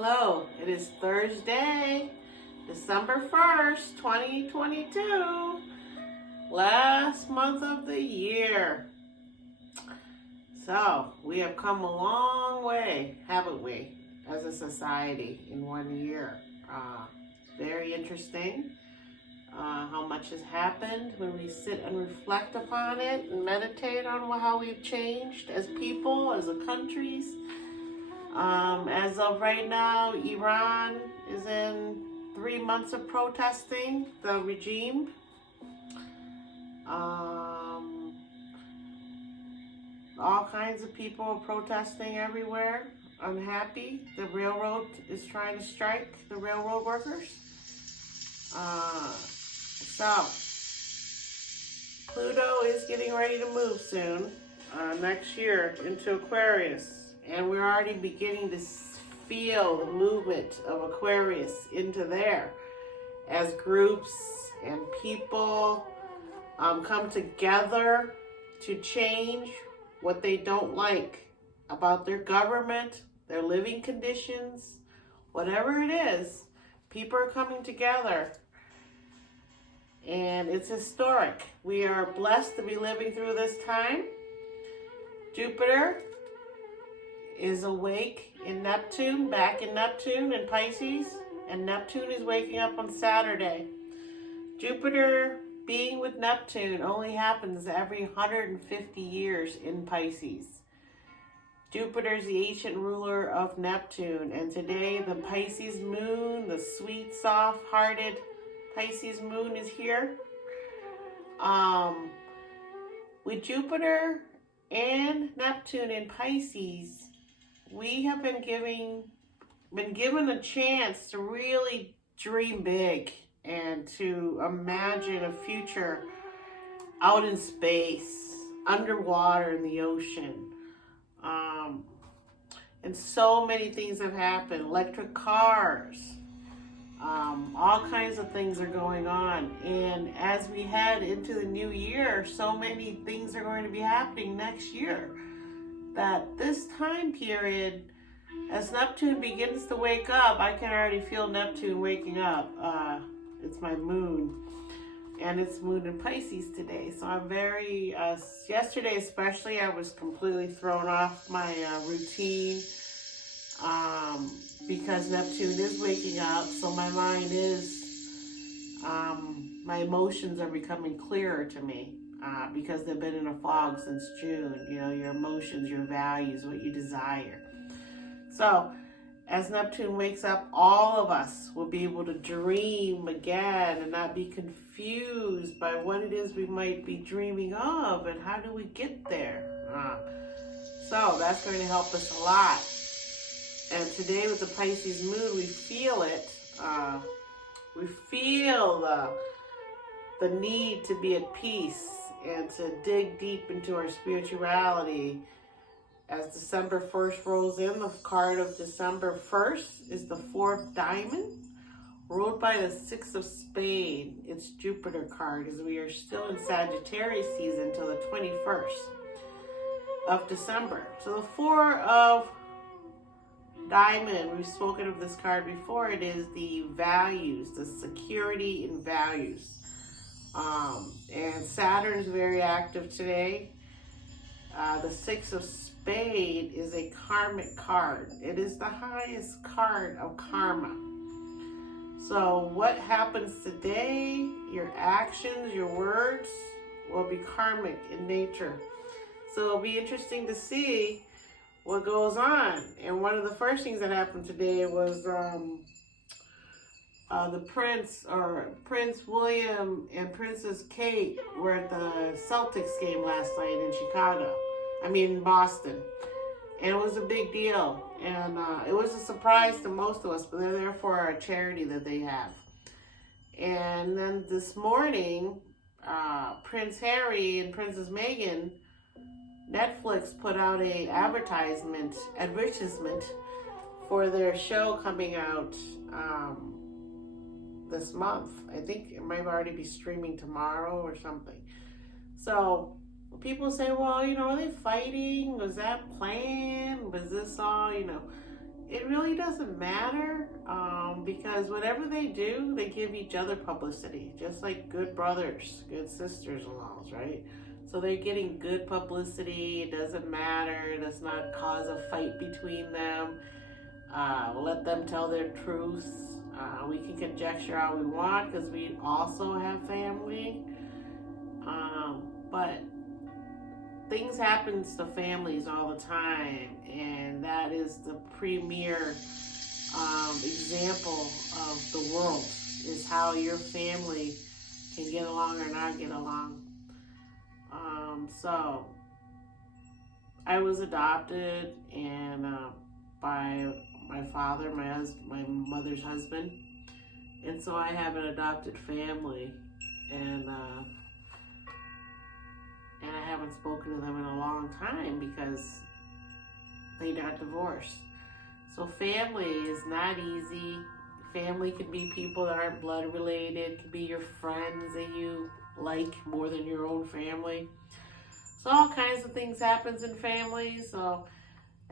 Hello, it is Thursday, December 1st, 2022, last month of the year. So, we have come a long way, haven't we, as a society in 1 year. Very interesting how much has happened when we sit and reflect upon it and meditate on how we've changed as people, as a countries. As of right now, Iran is in 3 months of protesting the regime. All kinds of people are protesting everywhere, unhappy. The railroad is trying to strike, the railroad workers. So, Pluto is getting ready to move soon, next year, into Aquarius. And we're already beginning to feel the movement of Aquarius into there as groups and people come together to change what they don't like about their government, their living conditions, whatever it is. People are coming together. And it's historic. We are blessed to be living through this time. Jupiter is awake in Neptune, back in Neptune in Pisces, and Neptune is waking up on Saturday. Jupiter being with Neptune only happens every 150 years in Pisces. Jupiter is the ancient ruler of Neptune, and today the Pisces moon, the sweet, soft-hearted Pisces moon is here. With Jupiter and Neptune in Pisces, we have been given a chance to really dream big and to imagine a future out in space, underwater in the ocean. And so many things have happened. Electric cars, all kinds of things are going on. And as we head into the new year, so many things are going to be happening next year. That this time period, as Neptune begins to wake up, I can already feel Neptune waking up. It's my moon, and it's moon in Pisces today. So I'm very, yesterday especially, I was completely thrown off my routine because Neptune is waking up. So my mind is, my emotions are becoming clearer to me. Because they've been in a fog since June, your emotions, your values, what you desire. So, as Neptune wakes up, all of us will be able to dream again and not be confused by what it is we might be dreaming of and how do we get there. So, that's going to help us a lot. And today with the Pisces moon, we feel it. We feel the need to be at peace and to dig deep into our spirituality. As December 1st rolls in, the card of December 1st is the 4th diamond, ruled by the 6 of spade. It's Jupiter card, as we are still in Sagittarius season till the 21st of December. So the 4 of diamond, we've spoken of this card before, it is the values, the security in values. And Saturn is very active today. The 6 of spade is a karmic card. It is the highest card of karma. So what happens today, your actions, your words, will be karmic in nature. So it'll be interesting to see what goes on. And one of the first things that happened today was the Prince William and Princess Kate were at the Celtics game last night in Boston. And it was a big deal. And it was a surprise to most of us, but they're there for a charity that they have. And then this morning, Prince Harry and Princess Meghan, Netflix put out a advertisement for their show coming out this month. I think it might already be streaming tomorrow or something. So people say, well, are they fighting? Was that planned? Was this all, it really doesn't matter, because whatever they do, they give each other publicity, just like good brothers, good sisters-in-laws, right? So they're getting good publicity. It doesn't matter. It does not cause a fight between them. Let them tell their truths. We can conjecture all we want because we also have family. But things happen to families all the time, and that is the premier example of the world, is how your family can get along or not get along. So I was adopted and by my father, my mother's husband, and so I have an adopted family, and I haven't spoken to them in a long time because they got divorced. So family is not easy. Family could be people that aren't blood related. It could be your friends that you like more than your own family. So all kinds of things happens in families. So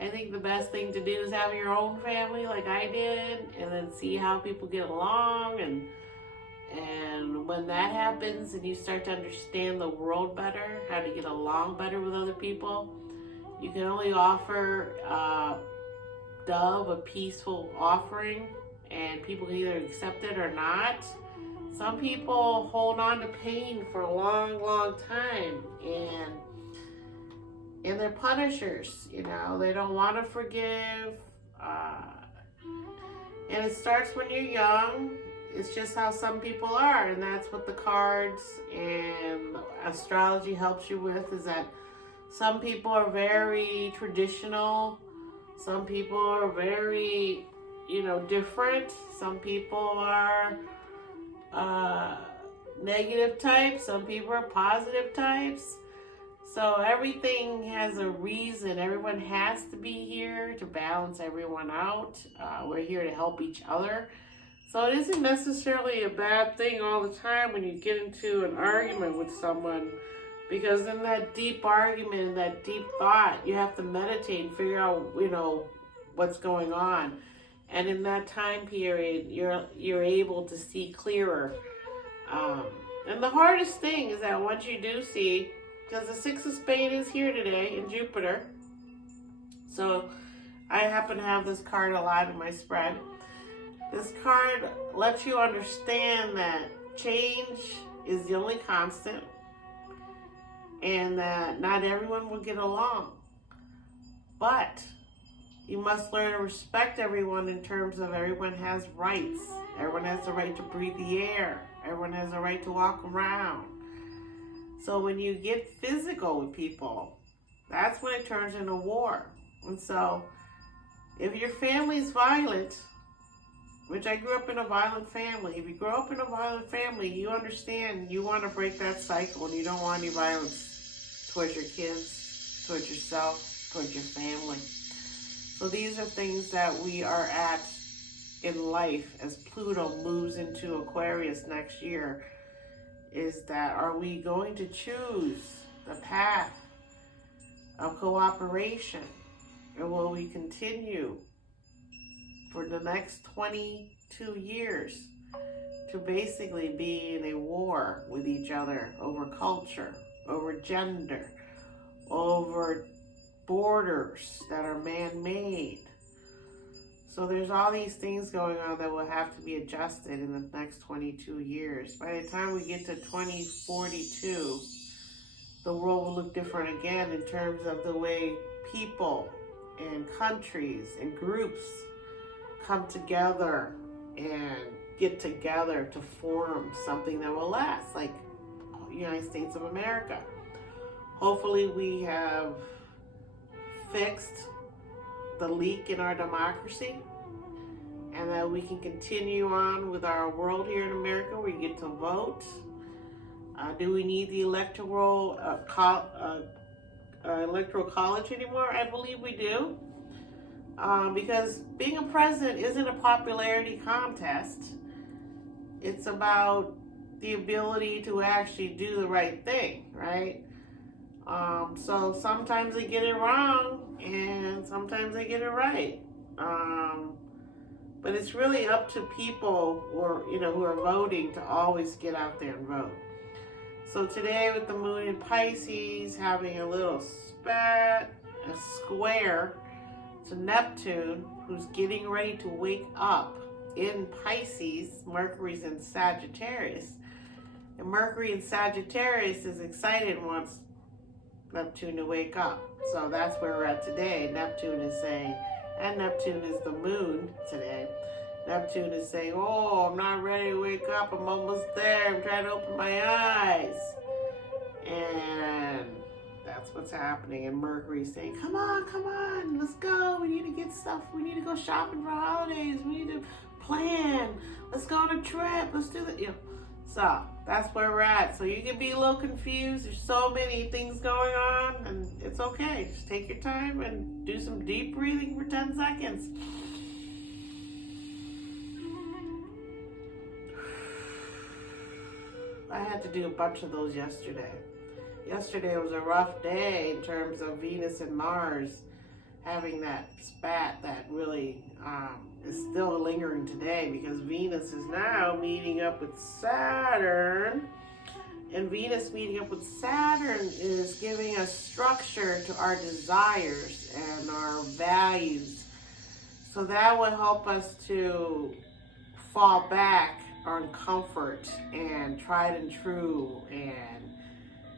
I think the best thing to do is have your own family like I did, and then see how people get along. And when that happens and you start to understand the world better, how to get along better with other people, you can only offer dove a peaceful offering, and people can either accept it or not. Some people hold on to pain for a long, long time, and they're punishers, you know. They don't want to forgive. And it starts when you're young. It's just how some people are, and that's what the cards and astrology helps you with, is that some people are very traditional. Some people are very, different. Some people are negative types. Some people are positive types. So everything has a reason. Everyone has to be here to balance everyone out. We're here to help each other. So it isn't necessarily a bad thing all the time when you get into an argument with someone, because in that deep argument, that deep thought, you have to meditate and figure out, what's going on. And in that time period, you're able to see clearer. And the hardest thing is that once you do see, because the Six of Spades is here today in Jupiter. So I happen to have this card a lot in my spread. This card lets you understand that change is the only constant, and that not everyone will get along. But you must learn to respect everyone in terms of everyone has rights. Everyone has the right to breathe the air. Everyone has the right to walk around. So when you get physical with people, that's when it turns into war. And so if your family is violent, which I grew up in a violent family, if you grow up in a violent family, you understand you want to break that cycle, and you don't want any violence towards your kids, towards yourself, towards your family. So these are things that we are at in life as Pluto moves into Aquarius next year, is that are we going to choose the path of cooperation, or will we continue for the next 22 years to basically be in a war with each other over culture, over gender, over borders that are man-made? So there's all these things going on that will have to be adjusted in the next 22 years. By the time we get to 2042, the world will look different again in terms of the way people and countries and groups come together and get together to form something that will last, like the United States of America. Hopefully we have fixed the leak in our democracy, and that we can continue on with our world here in America where you get to vote. Do we need the electoral college anymore? I believe we do. Because being a president isn't a popularity contest. It's about the ability to actually do the right thing, right? So sometimes they get it wrong, and sometimes they get it right. But it's really up to people who are voting to always get out there and vote. So today with the moon in Pisces having a little spat, a square to Neptune, who's getting ready to wake up in Pisces. Mercury's in Sagittarius. And Mercury in Sagittarius is excited and wants Neptune to wake up. So that's where we're at today. Neptune is saying, and Neptune is the moon today. Neptune is saying, oh, I'm not ready to wake up. I'm almost there. I'm trying to open my eyes. And that's what's happening. And Mercury's saying, come on, let's go. We need to get stuff. We need to go shopping for holidays. We need to plan. Let's go on a trip. Let's do that. So that's where we're at. So you can be a little confused. There's so many things going on, and it's okay. Just take your time and do some deep breathing for 10 seconds. I had to do a bunch of those yesterday. Yesterday was a rough day in terms of Venus and Mars having that spat that really is still lingering today, because Venus is now meeting up with Saturn. And Venus meeting up with Saturn is giving us structure to our desires and our values. So that will help us to fall back on comfort and tried and true and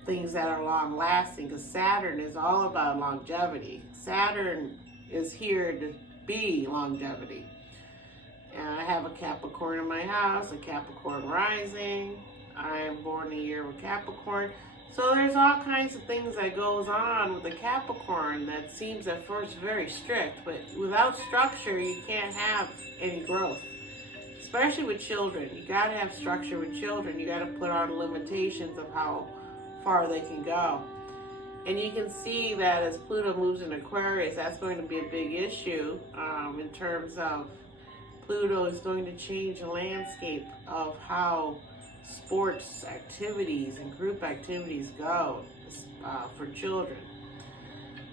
things that are long lasting, because Saturn is all about longevity. Saturn is here to be longevity. And I have a Capricorn in my house, a Capricorn rising. I am born a year with Capricorn. So there's all kinds of things that goes on with the Capricorn that seems at first very strict, but without structure, you can't have any growth. Especially with children. You gotta have structure with children. You gotta put on limitations of how far they can go. And you can see that as Pluto moves in Aquarius, that's going to be a big issue in terms of Pluto is going to change the landscape of how sports activities and group activities go for children.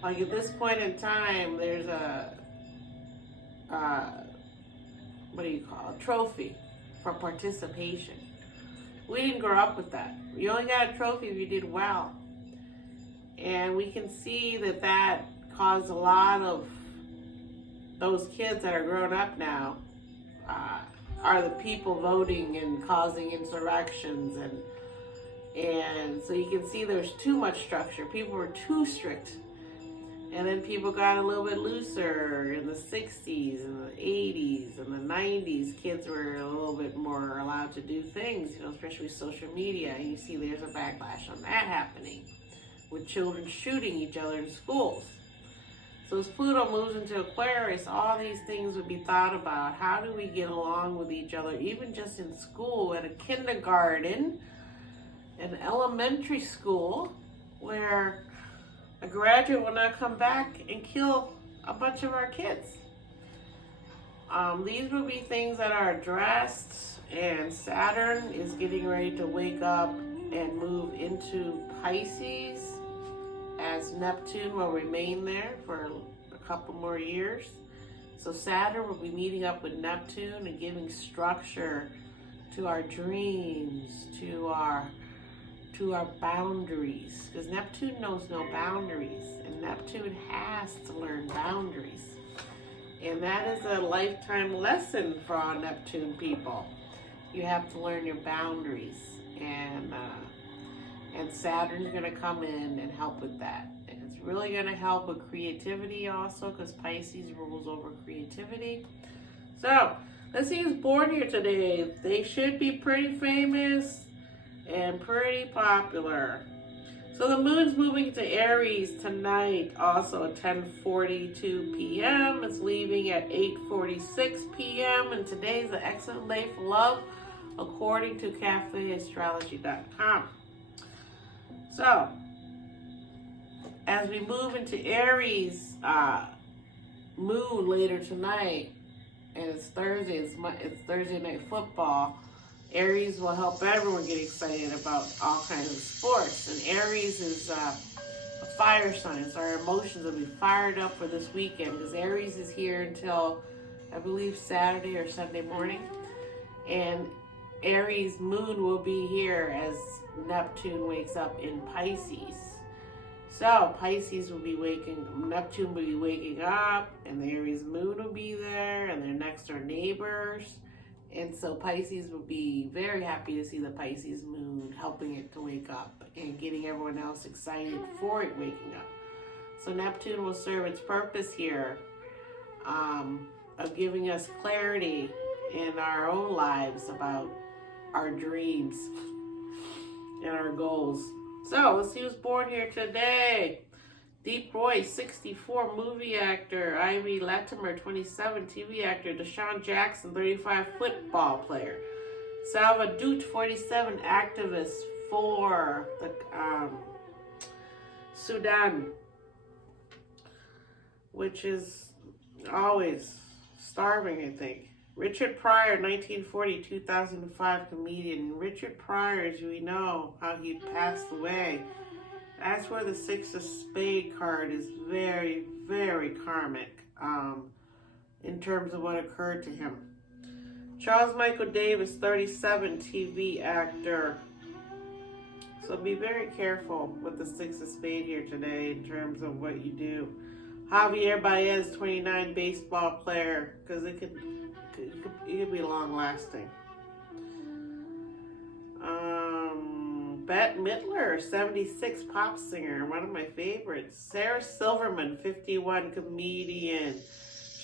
Like at this point in time, there's a trophy for participation. We didn't grow up with that. You only got a trophy if you did well. And we can see that caused a lot of those kids that are grown up now are the people voting and causing insurrections, and so you can see there's too much structure. People were too strict. And then people got a little bit looser in the 60s and the 80s and the 90s. Kids were a little bit more allowed to do things, especially with social media. And you see there's a backlash on that happening with children shooting each other in schools. So as Pluto moves into Aquarius, all these things would be thought about. How do we get along with each other, even just in school, at a kindergarten, an elementary school, where a graduate will not come back and kill a bunch of our kids. These will be things that are addressed, and Saturn is getting ready to wake up and move into Pisces, as Neptune will remain there for a couple more years. So Saturn will be meeting up with Neptune and giving structure to our dreams, to our boundaries, because Neptune knows no boundaries, and Neptune has to learn boundaries. And that is a lifetime lesson for our Neptune people. You have to learn your boundaries, and Saturn's going to come in and help with that. And it's really going to help with creativity also, because Pisces rules over creativity. So let's see who's born here today. They should be pretty famous and pretty popular. So the moon's moving to Aries tonight, also at 10:42 p.m. It's leaving at 8:46 p.m. And today's an excellent day for love, according to cafeastrology.com. So, as we move into Aries moon later tonight, and it's Thursday, it's Thursday night football, Aries will help everyone get excited about all kinds of sports. And Aries is a fire signs. Our emotions will be fired up for this weekend because Aries is here until, I believe, Saturday or Sunday morning. And Aries moon will be here as Neptune wakes up in Pisces. So Pisces will be Neptune will be waking up, and the Aries moon will be there, and they're next door neighbors. And so Pisces will be very happy to see the Pisces moon helping it to wake up and getting everyone else excited for it waking up. So Neptune will serve its purpose here of giving us clarity in our own lives about our dreams and our goals. So let's see who's born here today. Deep Roy, 64, movie actor. Ivy Latimer, 27, TV actor. Deshaun Jackson, 35, football player. Salva Dut, 47, activist for the Sudan, which is always starving, I think. Richard Pryor, 1940-2005, comedian. Richard Pryor, as we know, how he passed away. That's where the Six of Spades card is very, very karmic in terms of what occurred to him. Charles Michael Davis, 37, TV actor. So be very careful with the Six of Spades here today in terms of what you do. Javier Baez, 29, baseball player, because it could be long lasting. Bette Midler, 76, pop singer, one of my favorites. Sarah Silverman, 51, comedian.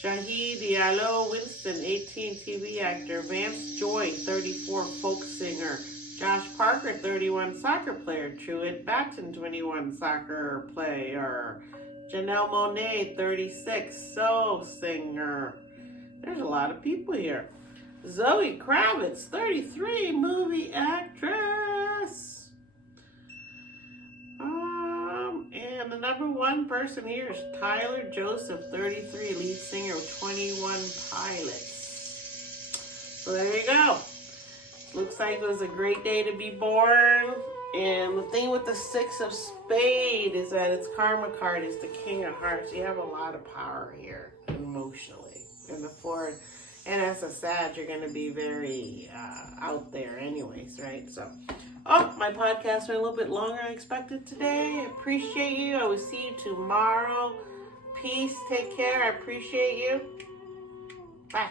Shahid Diallo Winston, 18, TV actor. Vance Joy, 34, folk singer. Josh Parker, 31, soccer player. Truett Batten, 21, soccer player. Janelle Monáe, 36, soul singer. There's a lot of people here. Zoe Kravitz, 33, movie actress. And the number one person here is Tyler Joseph, 33, lead singer of 21 Pilots. So there you go. Looks like it was a great day to be born. And the thing with the Six of Spades is that its karma card is the King of Hearts. You have a lot of power here emotionally. And as a Sag, you're going to be very out there anyways, right? So, my podcast went a little bit longer than I expected today. I appreciate you. I will see you tomorrow. Peace. Take care. I appreciate you. Bye.